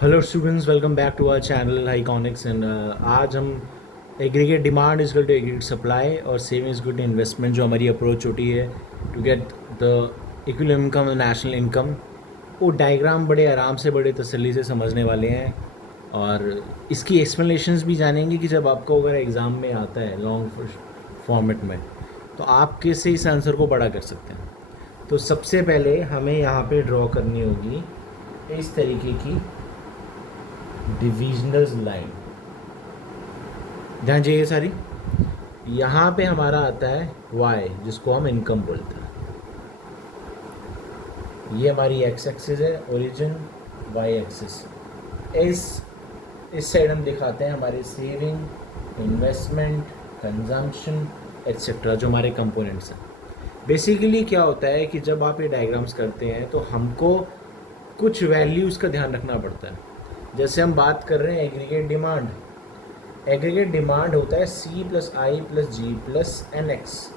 Hello students, welcome back to our channel हाइकॉनिक्स। And आज हम aggregate demand is equal to aggregate supply और saving is equal to investment जो हमारी approach होती है to get the equilibrium income national income, वो diagram बड़े आराम से बड़े तसल्ली से समझने वाले हैं और इसकी एक्सप्लेनेशंस भी जानेंगे कि जब आपको अगर एग्ज़ाम में आता है लॉन्ग फॉर्मेट में तो आप कैसे इस आंसर को बड़ा कर सकते हैं। तो सबसे पहले हमें यहाँ पे ड्रॉ करनी होगी इस तरीके की डिविजनल लाइन। ध्यान चाहिए सारी। यहाँ पे हमारा आता है y जिसको हम इनकम बोलते हैं। ये हमारी x एक्सिस है, ओरिजिन y एक्सिस। इस साइड हम दिखाते हैं हमारे सेविंग, इन्वेस्टमेंट, कंजम्पशन एक्सेट्रा जो हमारे कंपोनेंट्स हैं। बेसिकली क्या होता है कि जब आप ये डायग्राम्स करते हैं तो हमको कुछ वैल्यूज़ का ध्यान रखना पड़ता है। जैसे हम बात कर रहे हैं एग्रीगेट डिमांड। एग्रीगेट डिमांड होता है C प्लस आई प्लस जी प्लस एन एक्स,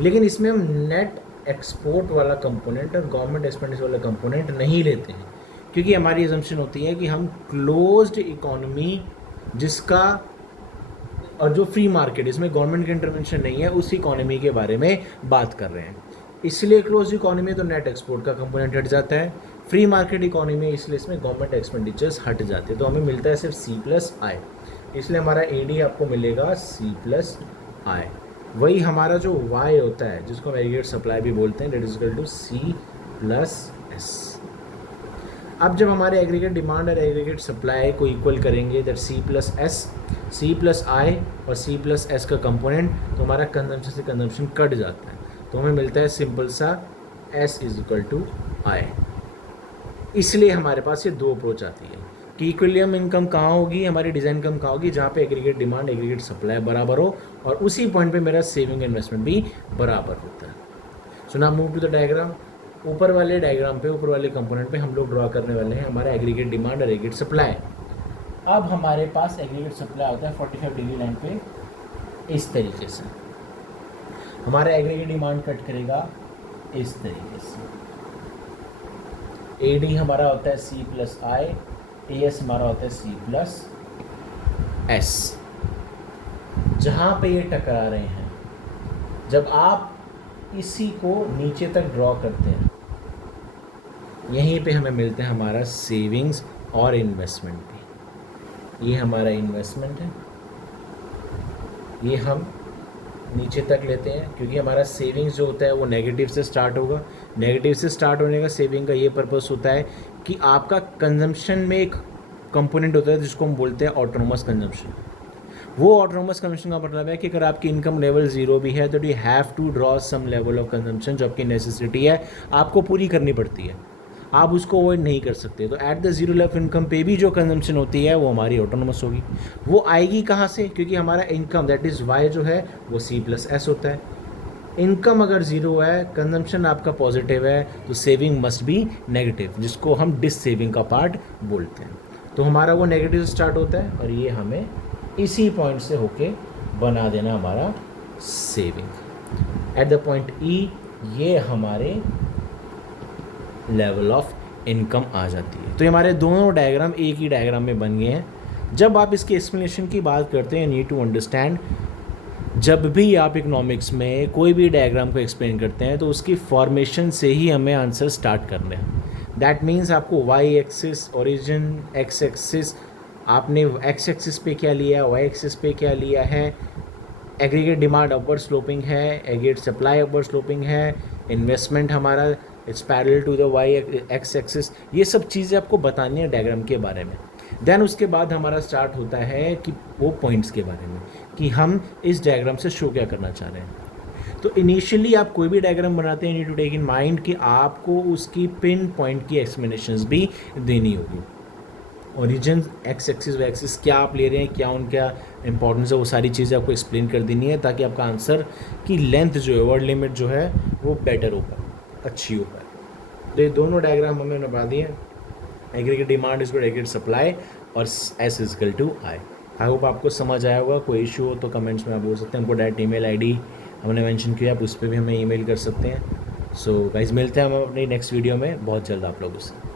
लेकिन इसमें हम नेट एक्सपोर्ट वाला कंपोनेंट और गवर्नमेंट एक्सपेंडिचर वाला कंपोनेंट नहीं लेते हैं, क्योंकि हमारी अजम्पशन होती है कि हम क्लोज्ड इकोनॉमी जिसका और जो फ्री मार्केट इसमें गवर्नमेंट का इंटरवेंशन नहीं है उस इकोनॉमी के बारे में बात कर रहे हैं। इसलिए क्लोज इकोनॉमी तो नेट एक्सपोर्ट का कंपोनेंट हट जाता है, फ्री मार्केट इकोनॉमी इसलिए इसमें गवर्नमेंट एक्सपेंडिचर्स हट जाते हैं। तो हमें मिलता है सिर्फ C प्लस आई, इसलिए हमारा AD आपको मिलेगा C प्लस आई। वही हमारा जो Y होता है जिसको हम एग्रीगेट सप्लाई भी बोलते हैं, that is equal to C plus S। अब जब हमारे एग्रीगेट डिमांड और एग्रीगेट सप्लाई को इक्वल करेंगे that C plus S, C plus I और C प्लस S का कंपोनेंट, तो हमारा कंजम्पशन से कंजम्पशन कट जाता है। तो हमें मिलता है सिंपल सा S इज इक्वल टू आई। इसलिए हमारे पास ये दो अप्रोच आती है कि इक्विलिब्रियम इनकम कहाँ होगी, हमारी डिज़ाइन इनकम कहाँ होगी, जहाँ पे एग्रीगेट डिमांड एग्रीगेट सप्लाई बराबर हो और उसी पॉइंट पे मेरा सेविंग इन्वेस्टमेंट भी बराबर होता है। So now move to the diagram. ऊपर वाले डायग्राम पे, ऊपर वाले कंपोनेंट पे हम लोग ड्रॉ करने वाले हैं हमारा एग्रीगेट डिमांड और एग्रीगेट सप्लाई। अब हमारे पास एग्रीगेट सप्लाई होता है 45 डिग्री लाइन पे इस तरीके से। हमारा एग्रीगेट डिमांड कट करेगा इस तरीके से। AD हमारा होता है C प्लस आई, AS हमारा होता है C प्लस S। जहाँ पे ये टकरा रहे हैं, जब आप इसी को नीचे तक ड्रॉ करते हैं, यहीं पे हमें मिलते हैं हमारा सेविंग्स और इन्वेस्टमेंट भी। ये हमारा इन्वेस्टमेंट है, ये हम नीचे तक लेते हैं क्योंकि हमारा सेविंग्स जो होता है वो नेगेटिव से स्टार्ट होगा। नेगेटिव से स्टार्ट होने का सेविंग का ये पर्पस होता है कि आपका कंजम्पशन में एक कंपोनेंट होता है जिसको हम बोलते हैं ऑटोनोमस कंजम्पशन। वो ऑटोनोमस कंजम्पशन का मतलब है कि अगर आपकी इनकम लेवल 0 भी है तो you have to draw some level of consumption, जो आपकी नेसेसिटी है आपको पूरी करनी पड़ती है, आप उसको अवॉइड नहीं कर सकते। तो at the zero level income पे भी जो कंजम्पशन होती है वो हमारी ऑटोनोमस होगी। वो आएगी कहाँ से, क्योंकि हमारा इनकम दैट इज़ Y जो है वो C प्लस S होता है। इनकम अगर ज़ीरो है, कंजम्पशन आपका पॉजिटिव है, तो सेविंग मस्ट बी नेगेटिव, जिसको हम डिस सेविंग का पार्ट बोलते हैं। तो हमारा वो नेगेटिव स्टार्ट होता है और ये हमें इसी पॉइंट से होके बना देना हमारा saving. At the point E ये हमारे लेवल ऑफ इनकम आ जाती है। तो ये हमारे दोनों डायग्राम एक ही डायग्राम में बन गए हैं। जब आप इसके एक्सप्लेनेशन की बात करते हैं, नीड टू अंडरस्टैंड, जब भी आप इकोनॉमिक्स में कोई भी डायग्राम को एक्सप्लेन करते हैं तो उसकी फॉर्मेशन से ही हमें आंसर स्टार्ट करना है। दैट मीन्स आपको Y axis, origin, X axis, आपने X एक्सिस पे क्या लिया है, Y एक्सिस पे क्या लिया है, एग्रीगेट डिमांड अपवर्ड स्लोपिंग है, एग्रीगेट सप्लाई अपवर्ड स्लोपिंग है, इन्वेस्टमेंट हमारा it's parallel to the Y x axis, ये सब चीज़ें आपको बतानी है डायग्राम के बारे में। देन उसके बाद हमारा स्टार्ट होता है कि वो पॉइंट्स के बारे में कि हम इस डायग्राम से शो क्या करना चाह रहे हैं। तो इनिशियली आप कोई भी डायग्राम बनाते हैं, need to take in mind कि आपको उसकी पिन पॉइंट की एक्सप्लेनेशंस भी देनी होगी। Origin, X axis, Y axis क्या आप ले रहे हैं, क्या उनका इंपॉर्टेंस है, वो सारी चीज़ें आपको एक्सप्लेन कर देनी है ताकि आपका आंसर की लेंथ जो है, वर्ड लिमिट जो है वो बेटर हो पाए, अच्छी हो पाए। तो ये दोनों डायग्राम हमने बना दिए। Aggregate demand is equal to aggregate supply और S is equal to I. I hope आपको समझ आया होगा। कोई इशू हो तो कमेंट्स में आप बोल सकते हैं। हमको डायरेक्ट ईमेल आईडी हमने मेंशन किया, आप उस पर भी हमें ईमेल कर सकते हैं। सो गाइस, मिलते हैं हम अपनी नेक्स्ट वीडियो में बहुत जल्द आप लोगों से।